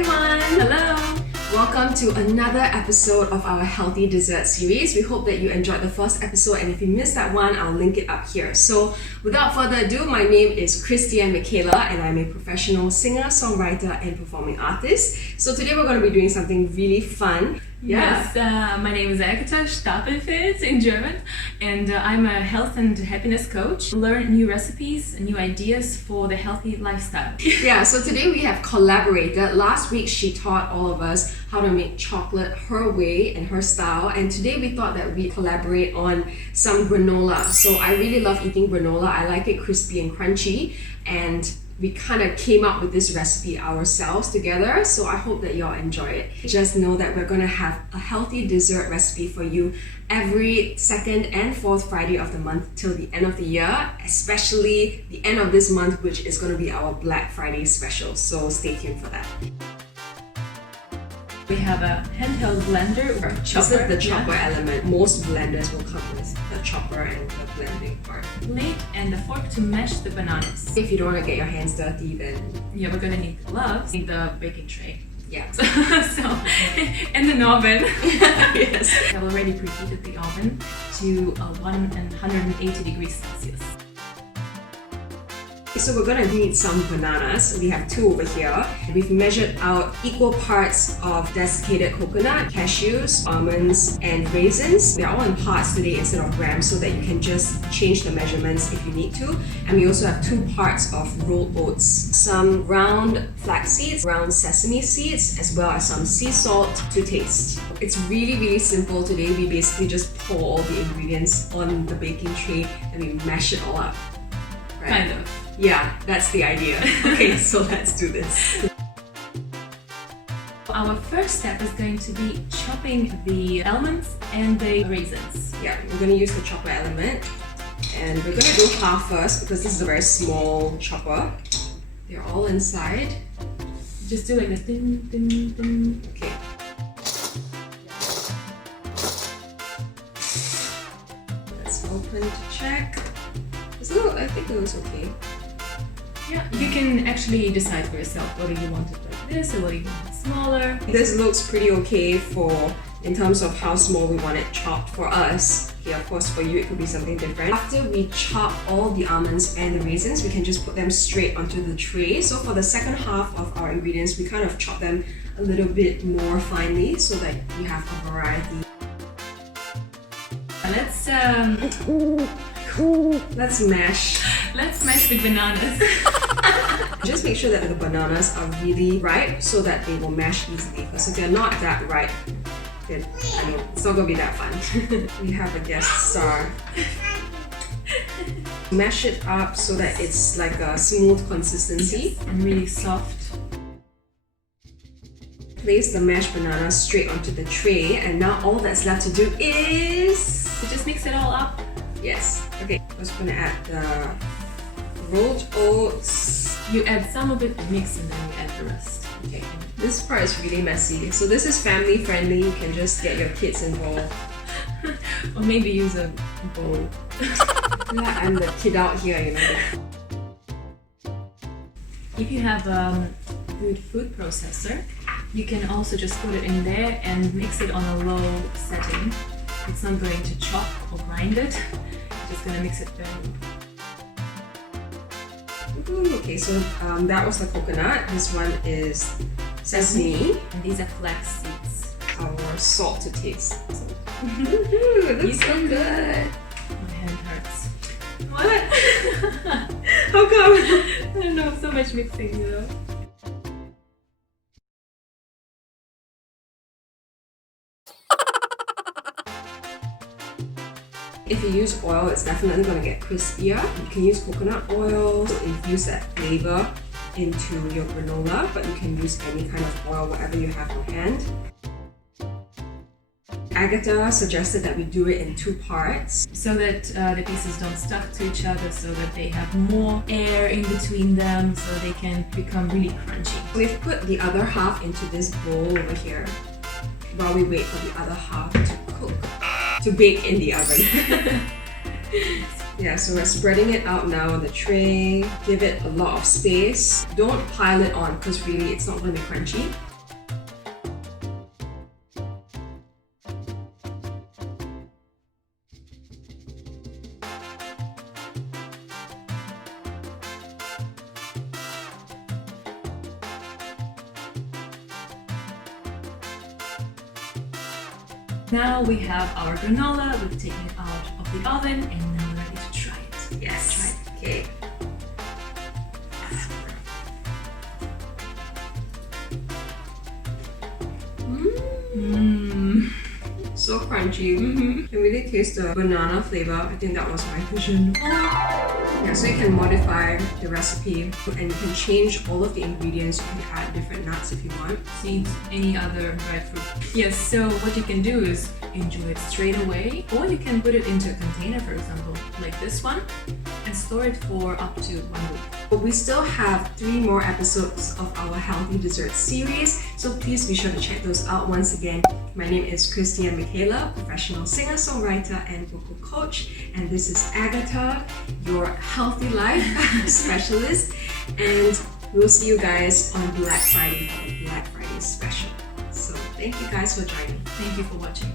everyone! Hello! Welcome to another episode of our Healthy Dessert series. We hope that you enjoyed the first episode, and if you missed that one, I'll link it up here. So without further ado, my name is Christiane Mikaela and I'm a professional singer, songwriter and performing artist. So today we're going to be doing something really fun. Yes, my name is Ep2 in German, and I'm a health and happiness coach. Learn new recipes, new ideas for the healthy lifestyle. Yeah, so today we have collaborated. Last week she taught all of us how to make chocolate her way and her style, and today we thought that we'd collaborate on some granola. So I really love eating granola. I like it crispy and crunchy, and we kind of came up with this recipe ourselves together, so I hope that y'all enjoy it. Just know that we're gonna have a healthy dessert recipe for you every second and fourth Friday of the month till the end of the year, especially the end of this month, which is gonna be our Black Friday special, so stay tuned for that. We have a handheld blender or chopper. This is the chopper element. Most blenders will come with the chopper and the blending part. Plate and a fork to mash the bananas. If you don't want to get your hands dirty, then yeah, we're gonna need gloves, need the baking tray. Yeah. And an oven. Yes. I've already preheated the oven to 180 degrees Celsius. So we're gonna need some bananas. We have two over here. We've measured out equal parts of desiccated coconut, cashews, almonds, and raisins. They're all in parts today instead of grams, so that you can just change the measurements if you need to. And we also have 2 parts of rolled oats, some ground flax seeds, ground sesame seeds, as well as some sea salt to taste. It's really, really simple today. We basically just pour all the ingredients on the baking tray and we mash it all up. Right? Kind of. Yeah, that's the idea. Okay, so let's do this. Our first step is going to be chopping the almonds and the raisins. Yeah, we're going to use the chopper element. And we're going to do half first because this is a very small chopper. They're all inside. Just do like this. Ding, ding, ding. Okay. Let's open to check. So I think it was okay. Yeah, you can actually decide for yourself whether you want it like this or whether you want it smaller. This looks pretty okay in terms of how small we want it chopped for us. Okay, of course for you it could be something different. After we chop all the almonds and the raisins, we can just put them straight onto the tray. So for the second half of our ingredients, we kind of chop them a little bit more finely so that we have a variety. Let's mash. Let's mash the bananas. Just make sure that the bananas are really ripe so that they will mash easily. Because if they're not that ripe, then it's not gonna be that fun. We have a guest star. Mash it up so that it's like a smooth consistency. Yes, and really soft. Place the mashed bananas straight onto the tray, and now all that's left to do is... just mix it all up. Yes. Okay, I'm just gonna add the rolled oats. You add some of it, mix, and then you add the rest. Okay. This part is really messy. So this is family friendly. You can just get your kids involved. Or maybe use a bowl. Yeah, I'm the kid out here, you know. If you have a good food processor, you can also just put it in there and mix it on a low setting. It's not going to chop or grind it. It's just going to mix it very well. Okay, so that was the coconut. This one is sesame. And these are flax seeds. Our salt to taste. It looks so good. My hand hurts. What? How come? I don't know, so much mixing, you know. If you use oil, it's definitely going to get crispier. You can use coconut oil to infuse that flavor into your granola, but you can use any kind of oil, whatever you have on hand. Agatha suggested that we do it in 2 parts. So that the pieces don't stuck to each other, so that they have more air in between them, so they can become really crunchy. We've put the other half into this bowl over here while we wait for the other half to cook. To bake in the oven. Yeah, so we're spreading it out now on the tray. Give it a lot of space. Don't pile it on because really it's not going to be crunchy. Now we have our granola. We've taken it out of the oven and now we're ready to try it. Yes. Try it. Okay. So crunchy. I really taste the banana flavor. I think that was my vision. Yeah, so you can modify the recipe and you can change all of the ingredients. You can add different nuts if you want. Seeds, any other dried fruit. Yes, so what you can do is enjoy it straight away, or you can put it into a container, for example, like this one, and store it for up to 1 week. But we still have 3 more episodes of our healthy dessert series, so please be sure to check those out once again. My name is Christiane Mikaela, professional singer-songwriter and vocal coach, and this is Agatha, your healthy life specialist, and we'll see you guys on Black Friday for the Black Friday special. So thank you guys for joining. Thank you for watching.